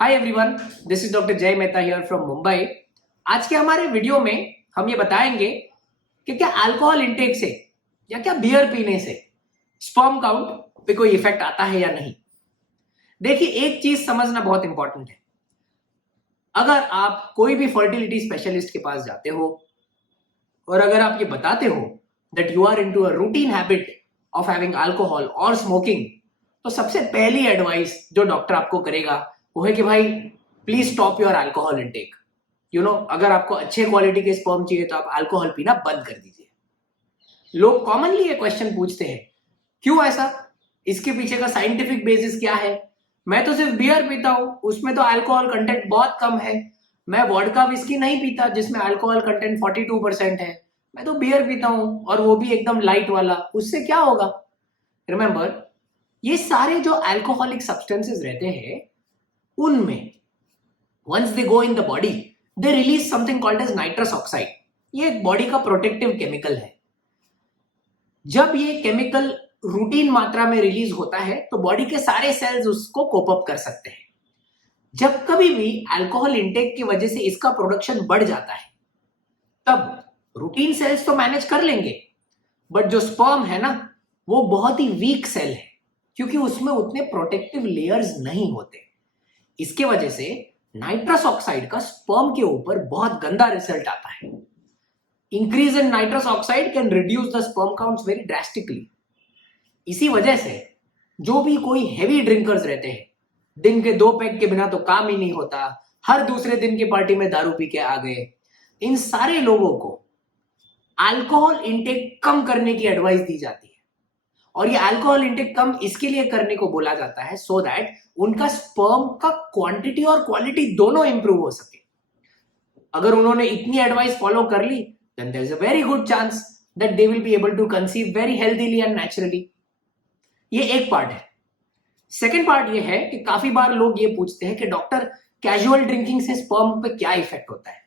Hi everyone, this is doctor जय Mehta here from Mumbai. आज के हमारे वीडियो में हम ये बताएंगे कि क्या अल्कोहल इंटेक से या क्या बियर पीने से स्पर्म काउंट पे कोई इफेक्ट आता है या नहीं। देखिए, एक चीज समझना बहुत इंपॉर्टेंट है। अगर आप कोई भी फर्टिलिटी स्पेशलिस्ट के पास जाते हो और अगर आप ये बताते हो that you are into a routine habit of having alcohol और स्मोकिंग, तो सबसे पहली एडवाइस जो डॉक्टर आपको करेगा वो है कि भाई please stop your alcohol intake. अगर आपको अच्छे क्वालिटी के स्पर्म चाहिए तो आप अल्कोहल पीना बंद कर दीजिए। लोग कॉमनली ये क्वेश्चन पूछते हैं, क्यों ऐसा? इसके पीछे का साइंटिफिक बेसिस क्या है? मैं तो सिर्फ बियर पीता हूं, उसमें तो अल्कोहल कंटेंट बहुत कम है। मैं वोडका विस्की नहीं पीता जिसमें अल्कोहल कंटेंट 42% है। मैं तो बियर पीता हूं और वो भी एकदम लाइट वाला, उससे क्या होगा? रिमेंबर, ये सारे जो अल्कोहलिक सब्सटेंसेस रहते हैं उनमें once they go in the body they release something called as nitrous oxide. ये एक बॉडी का प्रोटेक्टिव केमिकल है। जब ये केमिकल रूटीन मात्रा में रिलीज होता है तो बॉडी के सारे सेल्स उसको कोप अप कर सकते हैं। जब कभी भी अल्कोहल इंटेक की वजह से इसका प्रोडक्शन बढ़ जाता है तब रूटीन सेल्स तो मैनेज कर लेंगे, बट जो स्पर्म है ना वो बहुत ही वीक सेल है क्योंकि उसमें उतने प्रोटेक्टिव लेयर्स नहीं होते। इसके वजह से नाइट्रस ऑक्साइड का स्पर्म के ऊपर बहुत गंदा रिजल्ट आता है। Increase in nitrous oxide can reduce the sperm counts very drastically. इसी वजह से जो भी कोई हेवी ड्रिंकर्स रहते हैं, दिन के 2 पैक के बिना तो काम ही नहीं होता, हर दूसरे दिन की पार्टी में दारू पी के आ गए, इन सारे लोगों को अल्कोहल इंटेक कम करने की एडवाइस दी जाती है। और ये अल्कोहल इंटेक कम इसके लिए करने को बोला जाता है सो दैट उनका स्पर्म का क्वांटिटी और क्वालिटी दोनों इंप्रूव हो सके। अगर उन्होंने इतनी एडवाइस फॉलो कर ली then there is a very good chance that they will be able to conceive very healthily and naturally. ये एक पार्ट है। सेकेंड पार्ट ये है कि काफी बार लोग ये पूछते हैं कि डॉक्टर कैजुअल ड्रिंकिंग से स्पर्म पे क्या इफेक्ट होता है।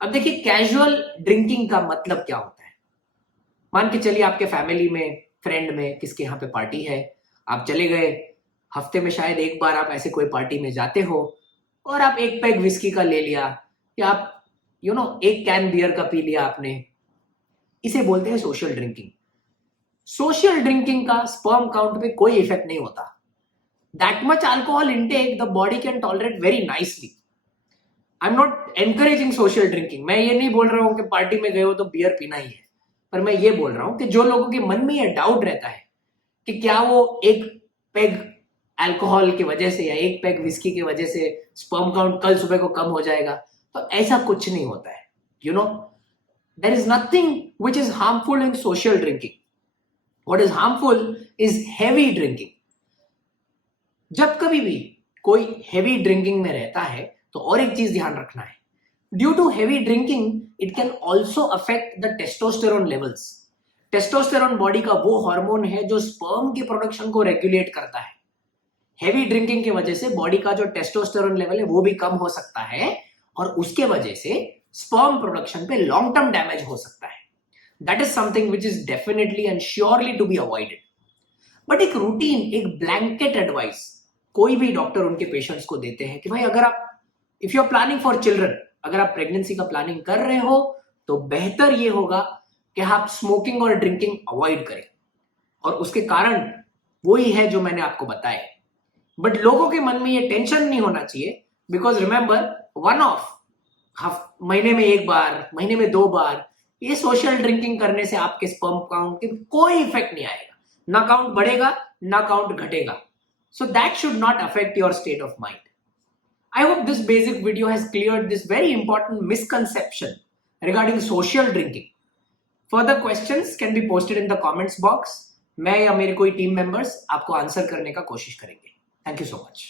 अब देखिए, कैजुअल ड्रिंकिंग का मतलब क्या होता है। मान के चलिए आपके फैमिली में, फ्रेंड में किसके यहाँ पे पार्टी है, आप चले गए, हफ्ते में शायद एक बार आप ऐसे कोई पार्टी में जाते हो और आप एक पैग विस्की का ले लिया या आप एक कैन बियर का पी लिया आपने। इसे बोलते हैं सोशल ड्रिंकिंग। सोशल ड्रिंकिंग का स्पर्म काउंट पे कोई इफेक्ट नहीं होता। That much alcohol intake the body can tolerate very nicely. I am not encouraging social drinking. मैं ये नहीं बोल रहा हूं कि पार्टी में गए हो तो बियर पीना ही है, पर मैं ये बोल रहा हूं कि जो लोगों के मन में ये डाउट रहता है कि क्या वो एक पैग अल्कोहल की वजह से या एक पैग विस्की की वजह से स्पर्म काउंट कल सुबह को कम हो जाएगा, तो ऐसा कुछ नहीं होता है। There is nothing which is harmful in social drinking. What is harmful is heavy drinking. जब कभी भी कोई हेवी ड्रिंकिंग में रहता है तो और एक चीज ध्यान रखना है, due to heavy drinking it can also affect the testosterone levels. Testosterone body का वो हार्मोन है जो स्पर्म के प्रोडक्शन को रेगुलेट करता है। हेवी ड्रिंकिंग की वजह से बॉडी का जो टेस्टोस्टेरोन लेवल है वो भी कम हो सकता है और उसके वजह से स्पर्म प्रोडक्शन पे लॉन्ग टर्म डैमेज हो सकता है। That is something which is definitely and surely to be avoided. But एक रूटीन, एक ब्लैंकेट एडवाइस कोई भी डॉक्टर उनके पेशेंट्स को देते हैं कि भाई अगर आप if you are planning for children, अगर आप प्रेगनेंसी का प्लानिंग कर रहे हो तो बेहतर ये होगा कि आप स्मोकिंग और ड्रिंकिंग अवॉइड करें। और उसके कारण वही है जो मैंने आपको बताया। बट लोगों के मन में ये टेंशन नहीं होना चाहिए, बिकॉज रिमेंबर, वन ऑफ महीने में एक बार, महीने में 2 बार ये सोशल ड्रिंकिंग करने से आपके स्पर्म काउंट के कोई इफेक्ट नहीं आएगा। ना काउंट बढ़ेगा ना काउंट घटेगा। So that should not affect your state of mind. I hope this basic video has cleared this very important misconception regarding social drinking. Further questions can be posted in the comments box. मैं या मेरे कोई team members आपको answer करने का कोशिश करेंगे। Thank you so much.